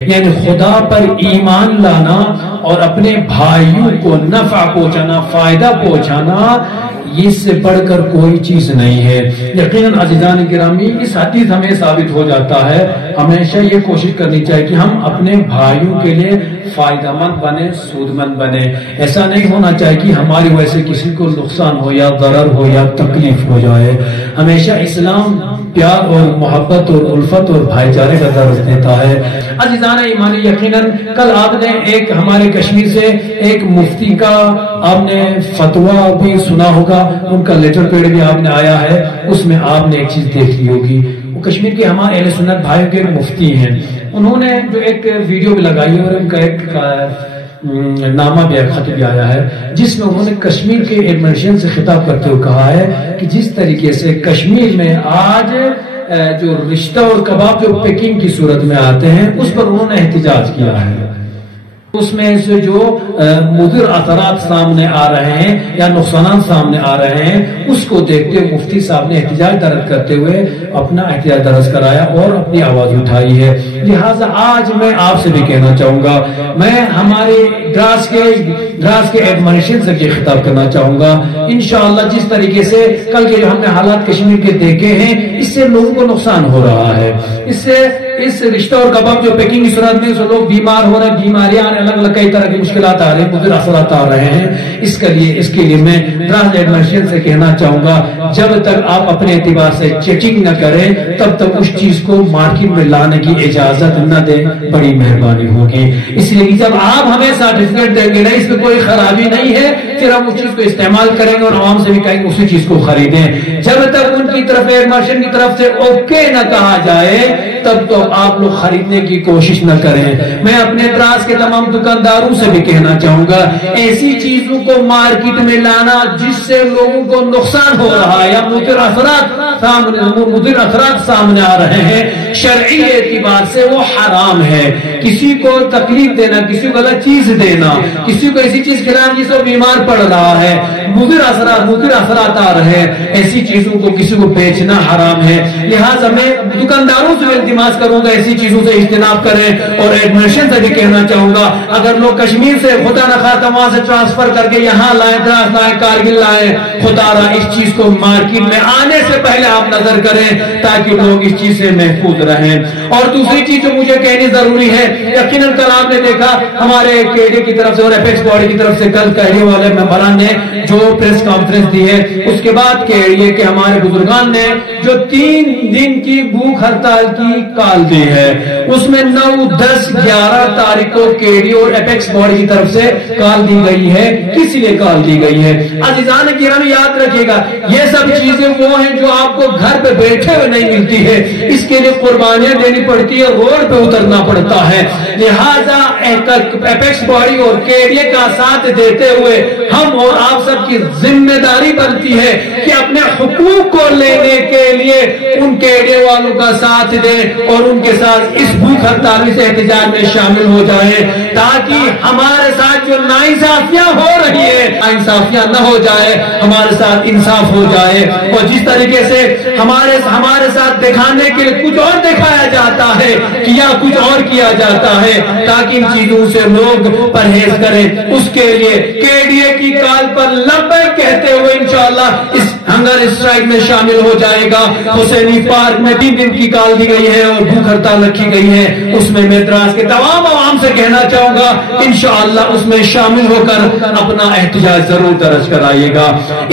یعنی خدا پر ایمان لانا اور اپنے بھائیوں کو نفع پہنچانا، فائدہ پہنچانا، اس سے بڑھ کر کوئی چیز نہیں ہے۔ یقیناً عزیزان گرامی، اس حدیث ہمیں ثابت ہو جاتا ہے ہمیشہ یہ کوشش کرنی چاہیے کہ ہم اپنے بھائیوں کے لیے فائدہ مند بنے، سود مند بنے۔ ایسا نہیں ہونا چاہیے کہ ہماری وجہ سے کسی کو نقصان ہو یا ضرر ہو یا تکلیف ہو جائے۔ ہمیشہ اسلام پیار اور محبت اور الفت اور بھائی چارے کا درس دیتا ہے۔ عزیزان ایمانی، یقیناً کل آپ نے ایک ہمارے کشمیر سے ایک مفتی کا آپ نے فتویٰ بھی سنا ہوگا، ان کا لیٹر پیڈ بھی آپ نے آیا ہے، اس میں آپ نے ایک چیز دیکھ لی ہوگی۔ وہ کشمیر کے ہمارے اہل سنت بھائیوں کے مفتی ہیں، انہوں نے جو ایک ویڈیو بھی لگائی اور ان کا ایک نامہ بھی خط بھی آیا ہے، جس میں انہوں نے کشمیر کے ایڈمنسٹریشن سے خطاب کرتے ہوئے کہا ہے کہ جس طریقے سے کشمیر میں آج جو رشتہ اور کباب جو پیکنگ کی صورت میں آتے ہیں، اس پر انہوں نے احتجاج کیا ہے۔ اس میں سے جو مضر اثرات سامنے آ رہے ہیں یا نقصانات سامنے آ رہے ہیں، اس کو دیکھتے ہوئے مفتی صاحب نے احتجاج درج کرتے ہوئے اپنا احتجاج درج کرایا اور اپنی آواز اٹھائی ہے۔ لہٰذا آج میں آپ سے بھی کہنا چاہوں گا، میں ہمارے ڈراس کے ایڈمنسٹریشن سے بھی خطاب کرنا چاہوں گا، انشاءاللہ جس طریقے سے کل کے جو ہم نے حالات کشمیر کے دیکھے ہیں، اس سے لوگوں کو نقصان ہو رہا ہے، اس رشتہ اور کباب جو پیکنگ کی صورت میں لوگ بیمار ہو رہے ہیں، بیماریاں الگ الگ کئی طرح کی مشکلات آ رہی ہیں، مضر اثرات آ رہے ہیں۔ اس کے لیے میں ٹرانس ایڈمنسٹریشن سے کہنا چاہوں گا، جب تک آپ اپنے اعتبار سے چیکنگ نہ کریں تب تک اس چیز کو مارکیٹ میں لانے کی اجازت نہ دیں، بڑی مہربانی ہوگی۔ اس لیے جب آپ ہمیں سرٹیفکیٹ دیں گے نا، اس میں کوئی خرابی نہیں ہے، پھر ہم اس چیز کو استعمال کریں گے اور عوام سے بھی کہیں گے اسی چیز کو خریدیں۔ جب تک ان کی طرف ایڈمنسٹریشن کی طرف سے اوکے نہ کہا جائے تب تو آپ لوگ خریدنے کی کوشش نہ کریں۔ میں اپنے طراز کے تمام دکانداروں سے بھی کہنا چاہوں گا، ایسی چیزوں کو مارکیٹ میں لانا جس سے لوگوں کو نقصان ہو رہا ہے یا مضر اثرات سامنے آ رہے ہیں، شرعی اعتبار سے وہ حرام ہے۔ کسی کو تکلیف دینا، کسی کو غلط چیز دینا، کسی کو ایسی چیز کھلانا جس سے بیمار پڑ رہا ہے، مضر اثرات آ رہے ہیں، ایسی چیزوں کو کسی کو بیچنا حرام ہے۔ لہٰذا میں دکانداروں سے التماس کروں گا ایسی چیزوں سے اجتناب کریں، اور ایڈمنسٹریشن سے بھی کہنا چاہوں گا اگر لوگ کشمیر سے خدا نخواستہ وہاں سے ٹرانسفر کر کے یہاں لائیں، دراز لائیں، کارگل لائیں، خدا را اس چیز کو مارکیٹ میں آنے سے پہلے آپ نظر کریں تاکہ لوگ اس چیز سے محفوظ رہیں۔ اور دوسری چیز جو مجھے کہنی ضروری ہے، یقیناً کل آپ نے دیکھا ہمارے کیڈے کی طرف سے اور ایپیکس باڈی کی طرف سے کل کیڈے والے ممبران نے جو پریس کانفرنس دی ہے، اس کے بعد یہ کہ ہمارے بزرگان نے جو 3 دن کی بھوک ہڑتال کی کال دی ہے، اس میں 9، 10، 11 تاریخ کو کیڈی اور ایپیکس باڈی کی طرف سے کال دی گئی ہے۔ کس لیے کال دی گئی ہے؟ عزیزان گرامی یاد رکھیے گا، یہ سب چیزیں وہ ہیں جو آپ کو گھر پہ بیٹھے ہوئے نہیں ملتی ہے، اس کے لیے قربانیاں دینی پڑتی ہے، روڈ پہ اترنا پڑتا ہے۔ لہٰذا ایپیکس باڈی اور کیڈی کا ساتھ دیتے ہوئے ہم اور آپ سب کی ذمہ داری بنتی ہے کہ اپنے حقوق کو لینے کے لیے ان کیڈے والوں کا ساتھ دیں اور ان کے ساتھ اس بھوک ہڑتال سے احتجاج میں شامل ہو جائیں، تاکہ ہمارے ساتھ جو ناانصافیاں ہو رہی ہے، ناانصافیاں نہ ہو جائے، ہمارے ساتھ انصاف ہو جائے۔ اور جس طریقے سے ہمارے ساتھ دکھانے کے لیے کچھ اور دکھایا جاتا ہے یا کچھ اور کیا جاتا ہے، تاکہ ان چیزوں سے لوگ پرہیز کریں، اس کے لیے کیڈیے کی کال پر لبیک کہتے ہوئے انشاءاللہ اس ہنگر اسٹرائک میں شامل ہو جائے گا۔ حسینی پارک میں 3 دن کی کال دی گئی ہے اور بھوک ہڑتال رکھی گئی ہے، اس میں میں دراز کے تمام عوام سے کہنا چاہوں گا انشاءاللہ اس میں شامل ہو کر اپنا احتجاج ضرور درج کرائیے گا۔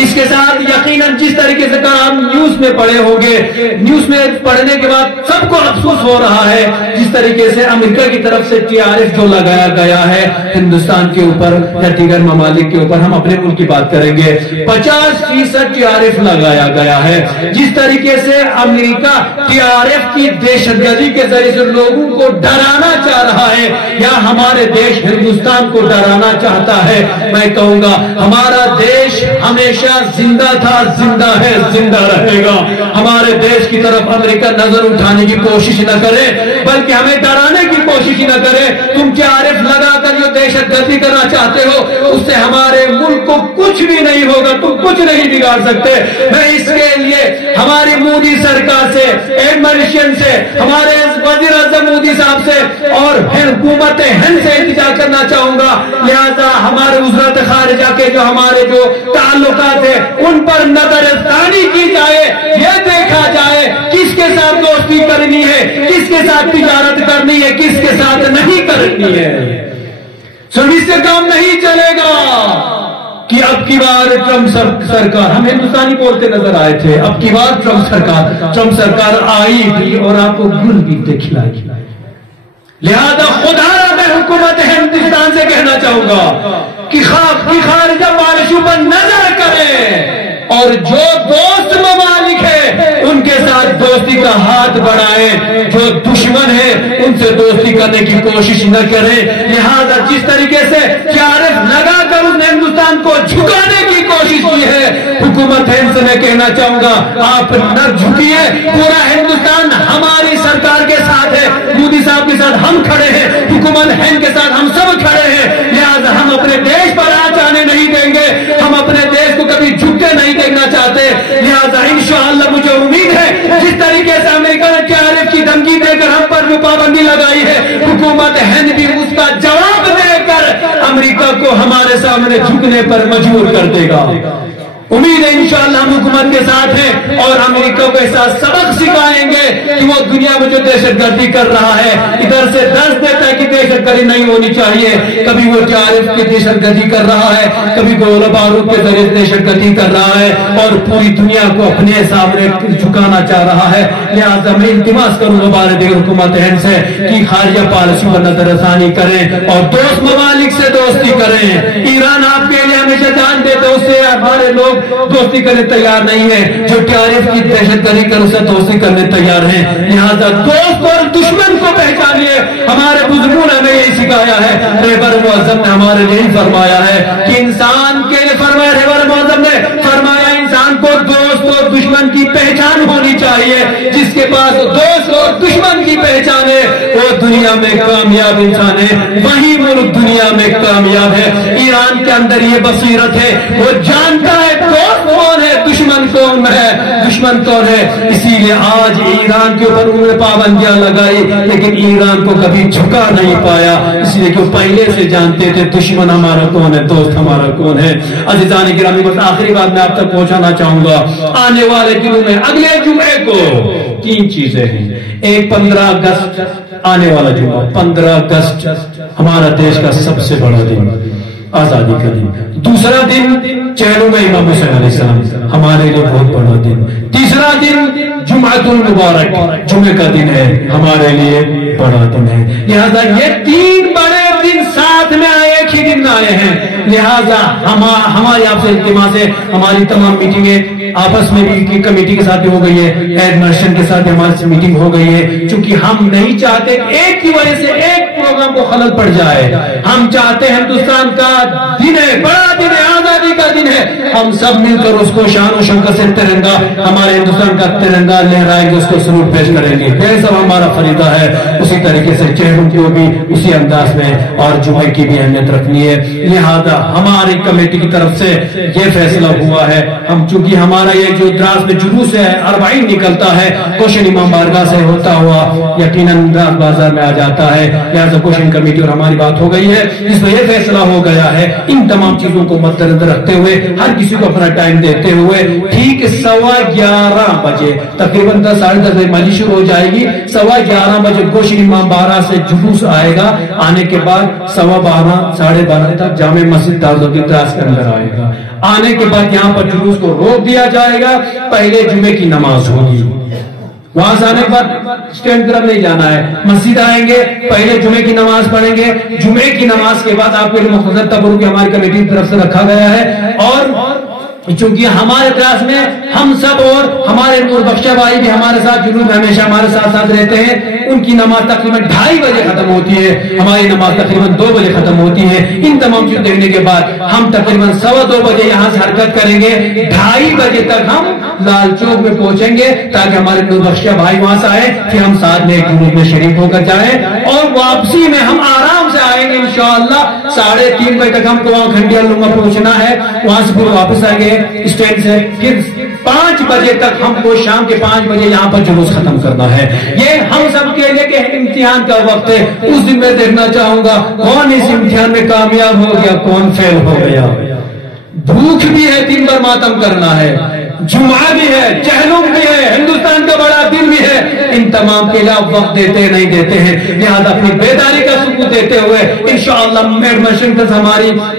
اس کے ساتھ یقیناً جس طریقے سے ہم نیوز میں پڑھے ہوں گے، نیوز میں پڑھنے کے بعد سب کو افسوس ہو رہا ہے جس طریقے سے امریکہ کی طرف سے TRF جو لگایا گیا ہے ہندوستان کے اوپر یا دیگر ممالک کے اوپر، ہم اپنے ملک کی بات کریں گے، 50% TRF لگایا گیا ہے۔ جس طریقے سے امریکہ TRF کی دہشت گردی کے ذریعے سے لوگوں کو ڈرانا چاہ رہا ہے یا ہمارے دیش ہندوستان کو ڈرانا چاہتا ہے، میں کہوں گا ہمارا دیش ہمیشہ زندہ تھا، زندہ ہے، زندہ رہے گا۔ ہمارے دیش کی طرف امریکہ نظر اٹھانے کی کوشش نہ کرے بلکہ ہمیں ڈرانے کی کوشش نہ کرے۔ تم TRF لگا کر جو دہشت گردی کرنا چاہتے ہو اس سے ہمارے ملک کو کچھ کچھ بھی نہیں ہوگا، تم کچھ نہیں بگاڑ سکتے۔ میں اس کے لیے ہماری مودی سرکار سے، ایڈمنسٹریشن سے، ہمارے وزیر اعظم مودی صاحب سے اور حکومت ہند سے التجا کرنا چاہوں گا، لہذا ہمارے وزارت خارجہ کے جو ہمارے جو تعلقات ہیں ان پر نظر ثانی کی جائے، یہ دیکھا جائے کس کے ساتھ دوستی کرنی ہے، کس کے ساتھ تجارت کرنی ہے، کس کے ساتھ نہیں کرنی ہے۔ اس سے کام نہیں چلے گا کہ اب کی بار ٹرمپ سرکار، ہم ہندوستانی بولتے نظر آئے تھے، اب کی بار ٹرمپ سرکار آئی بھی اور آپ کو گل بھی کھلائی۔ لہذا خدا را میں حکومت ہندوستان سے کہنا چاہوں گا کہ خارجہ پالیسیوں پر نظر کریں اور جو دوست ممالک ہیں ان کے ساتھ دوستی کا ہاتھ بڑھائیں، جو دشمن ہیں ان سے دوستی کرنے کی کوشش نہ کریں۔ لہذا جس طریقے سے ٹیرف لگا کر اس نے ہندوستان کو جھکانے کی کوشش کی ہے، حکومت ہند سے میں کہنا چاہوں گا آپ نہ جھکیے، پورا ہندوستان ہماری سرکار کے ساتھ ہے، مودی صاحب کے ساتھ ہم کھڑے ہیں، حکومت ہند کے ساتھ ہم سب کھڑے ہیں۔ لہذا ہم اپنے دیش پر آنچ آنے نہیں دیں گے، ہم اپنے دیش کو کبھی جھکتے نہیں دیکھنا چاہتے۔ لہذا انشاءاللہ مجھے امید ہے جس طریقے سے امریکہ نے ٹیرف کی دھمکی دے کر ہم پر جو پابندی لگائی ہے، حکومت ہند بھی اس کا جواب دے کر امریکہ کو ہمارے سامنے جھکنے پر مجبور کر دے گا۔ امید ہے انشاءاللہ ہم حکومت کے ساتھ ہیں اور امریکہ کو ایسا سبق سکھائیں گے کہ وہ دنیا میں جو دہشت گردی کر رہا ہے ادھر سے درس دیتا ہے کہ دہشت گردی نہیں ہونی چاہیے، کبھی وہ ٹیرف کی دہشت گردی کر رہا ہے، کبھی گولہ بارود کے ذریعے دہشت گردی کر رہا ہے اور پوری دنیا کو اپنے سامنے جھکانا چاہ رہا ہے۔ لہٰذا میں التماس کروں گا بھارت حکومت ہند سے کہ خارجہ پالیسی پر نظر ثانی کریں اور دوست ممالک سے دوستی کریں۔ ایران آپ کے لیے ہمیشہ جان دیتے، اس سے ہمارے لوگ دوستی کرنے تیار نہیں ہے، جو ٹیرف کی دہشت گردی کر اسے دوستی کرنے تیار ہیں۔ لہذا دوست اور دشمن کو پہچانیے، ہمارے بزرگوں نے ہمیں یہی سکھایا ہے، رہبر معظم نے ہمارے لیے فرمایا ہے کہ انسان کے لیے فرمایا، رہبر معظم نے فرمایا انسان کو دوست اور دشمن کی پہچان ہونی چاہیے، جس کے پاس دوست اور دشمن کی پہچان ہے وہ دنیا میں کامیاب انسان ہے، وہی ملک دنیا میں کامیاب ہے۔ ایران کے اندر یہ بصیرت ہے، وہ جانتا ہے دوست کون ہے، دشمن کون ہے، دشمن کون ہے۔ اسی لیے آج ایران کے اوپر انہوں نے پابندیاں لگائی لیکن ایران کو کبھی جھکا نہیں پایا، اس لیے کہ وہ پہلے سے جانتے تھے دشمن ہمارا کون ہے، دوست ہمارا کون ہے۔ عزیزان گرامی، بس آخری بات میں آپ تک پہنچانا چاہوں گا، آنے والے دنوں میں اگلے جمعے کو 3 چیزیں ہیں۔ ایک 15 اگست آنے والا جمعہ، 15 اگست ہمارا دیش کا سب سے بڑا دن، آزادی کا دن۔ دوسرا دن چہروں میں امام حسین علیہ السلام، ہمارے لیے بہت بڑا دن۔ تیسرا دن جمعۃ المبارک، جمعے کا دن ہے، ہمارے لیے بڑا دن ہے۔ لہذا یہ 3 بڑے دن ساتھ میں ایک ہی دن آئے ہیں، لہذا ہماری آپ سے التماس ہے، ہماری تمام میٹنگیں آپس میں بھی کمیٹی کے ساتھ بھی ہو گئی ہے، ایڈمنسٹریشن کے ساتھ ہماری سے میٹنگ ہو گئی ہے، چونکہ ہم نہیں چاہتے ایک کی وجہ سے ایک پروگرام کو خلل پڑ جائے۔ ہم چاہتے ہیں ہندوستان کا دن ہے، بڑا دن ہے، آزادی کا دن ہے، ہم سب مل کر اس کو شان و شوکت سے ترنگا، ہمارے ہندوستان کا ترنگا لہرائیں گے، اس کو سلوٹ پیش کریں گے، یہ سب ہمارا فریضہ ہے۔ اسی طریقے سے چہروں کو بھی اسی انداز میں اور جمعے کی بھی اہمیت رکھنی ہے۔ لہذا ہماری کمیٹی کی طرف سے یہ فیصلہ ہوا ہے، ہم چونکہ ہمارا یہ جو دراز میں جلوس ہے 40 نکلتا ہے، کوشن امام بارگاہ سے ہوتا ہوا یقیناً دراز بازار میں آ جاتا ہے، لہذا کوشن کمیٹی اور ہماری بات ہو گئی ہے، اس میں یہ فیصلہ ہو گیا ہے ان تمام چیزوں کو مد نظر رکھتے ہوئے، ہر کسی کو اپنا ٹائم دیتے ہوئے، ٹھیک 11:15 بجے تقریباً 10 ساڑھے 10 بجے مجلس شروع ہو جائے گی، 11:15 بجے کوشن امام بارگاہ سے جلوس آئے گا، آنے کے بعد 12:15 ساڑھے 12 تک جامع مسجد دارالحدیث دراز کے اندر آئے گا، آنے کے بعد یہاں پر جلوس کو روک دیا جائے گا، پہلے جمعے کی نماز ہوگی، وہاں سے آنے کے بعد اسٹینڈ طرف نہیں جانا ہے، مسجد آئیں گے، پہلے جمعے کی نماز پڑھیں گے، جمعے کی نماز کے بعد آپ کے لیے مختصر تبرک ہماری کمیٹی کی طرف سے رکھا گیا ہے، اور چونکہ ہمارے کلاس میں ہم سب اور ہمارے نور بخشہ بھائی بھی ہمارے ساتھ جنوب میں ہمیشہ ہمارے ساتھ رہتے ہیں، ان کی نماز تقریباً 2:30 بجے ختم ہوتی ہے، ہماری نماز تقریباً 2 بجے ختم ہوتی ہے۔ ان تمام چیزیں دیکھنے کے بعد ہم تقریباً 2:15 بجے یہاں سے حرکت کریں گے، 2:30 بجے تک ہم لال چوک میں پہنچیں گے تاکہ ہمارے نور بخشہ بھائی وہاں سے آئے، پھر ہم ساتھ میں ایک جنوب میں شریک ہو کر جائیں، اور واپسی میں ہم آرام سے آئیں گے انشاءاللہ 3:30 بجے تک ہم کو وہاں کھنڈیا لوگا پہنچنا ہے، وہاں سے پھر واپس آئیں گے اسٹینڈ سے، پھر 5 بجے تک ہم کو شام کے 5 بجے یہاں پر جلوس ختم کرنا ہے۔ یہ ہم سب کے لیے کہ امتحان کا وقت ہے، اس دن میں دیکھنا چاہوں گا کون اس امتحان میں کامیاب ہو گیا، کون فیل ہو گیا۔ بھوک بھی ہے، 3 بار ماتم کرنا ہے، جمعہ بھی ہے، چہلم بھی ہے، ہندوستان کا بڑا دن بھی ہے، ان تمام کے لیے وقت دیتے نہیں دیتے ہیں، لہذا اپنی بیداری کا ثبوت دیتے ہوئے انشاءاللہ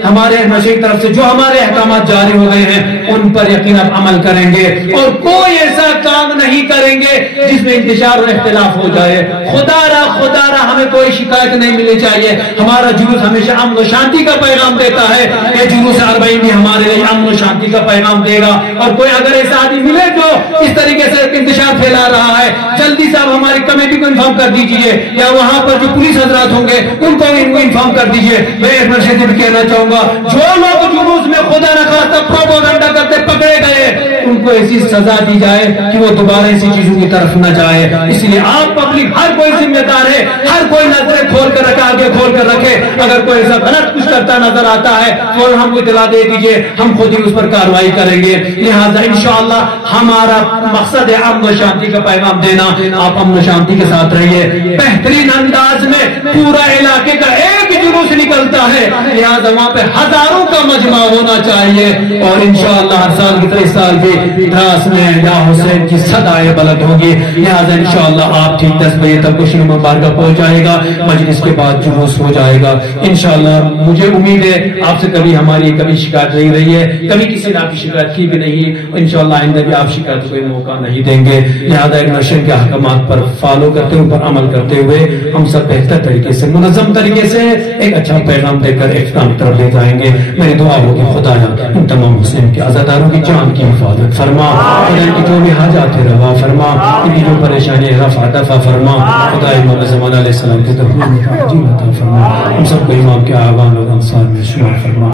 ہمارے مشرق طرف سے جو ہمارے احکامات جاری ہو گئے ہیں ان پر یقیناً عمل کریں گے، اور کوئی ایسا کام نہیں کریں گے جس میں انتشار اور اختلاف ہو جائے۔ خدا را ہمیں کوئی شکایت نہیں ملنی چاہیے۔ ہمارا جلوس ہمیشہ امن و شانتی کا پیغام دیتا ہے، یہ جلوس 40 بھی ہمارے لیے امن و شانتی کا پیغام دے گا، اور کوئی اگر ایسا آدمی ملے جو اس طریقے سے انتشار پھیلا رہا ہے، جلدی سے آپ ہماری کمیٹی کو انفارم کر دیجئے، یا وہاں پر جو پولیس حضرات ہوں گے ان کو انفارم کر دیجئے۔ میں ایک مرشد بھی کہنا چاہوں گا، جو لوگ جلوس میں خدا نخواستہ پروپیگنڈا کرتے پکڑے گئے ان کو ایسی سزا دی جائے کہ وہ دوبارہ ایسی چیزوں کی طرف نہ جائے۔ اس لیے آپ پبلک ہر کوئی ذمہ دار ہے، ہر کوئی نظریں کھول کر رکھے، آگے کھول کر رکھے، اگر کوئی ایسا غلط کچھ کرتا نظر آتا ہے تو ہم کو اطلاع دے دیجئے، ہم خود ہی اس پر کارروائی کریں گے۔ لہذا انشاءاللہ ہمارا مقصد ہے امن و شانتی کا پیغام دینا، آپ امن و شانتی کے ساتھ رہیے۔ بہترین انداز میں پورا علاقے کا ایک جلوس نکلتا ہے، لہذا وہاں پہ ہزاروں کا مجمع ہونا چاہیے، اور انشاءاللہ ہر سال کی طرح اس سال بھی دراس میں یا حسین کی صدائے بلند ہوگی، لہذا انشاءاللہ آپ ٹھیک 10 بجے تک گلشن مبارکہ پہنچ جائے گا، مجلس کے بعد جلوس ہو جائے گا انشاءاللہ۔ مجھے امید ہے آپ سے کبھی ہماری کبھی شکایت نہیں رہی ہے، کبھی کسی نے آپ کی شکایت کی بھی نہیں، انشاءاللہ آئندہ بھی آپ شکایت کو موقع نہیں دیں گے، لہذا ایک نشر کے احکامات پر فالو کرتے ہوئے، پر عمل کرتے ہوئے ہم سب بہتر طریقے سے منظم طریقے سے ایک اچھا پیغام دے کر اختتام طرف لے جائیں گے۔ میری دعا ہوگی خدایا ان تمام مسلم کے عزاداروں کی جان کی حفاظت فرما، خدا ان کی جو بھی حاجات ہے روا فرما، ان کی جو پریشانی رفع دفع فرما، خدا امام زمان علیہ السلام کے تحفظ میں عطا فرما، ہم سب کو امام کے اعوان اور انصار میں شمار فرما۔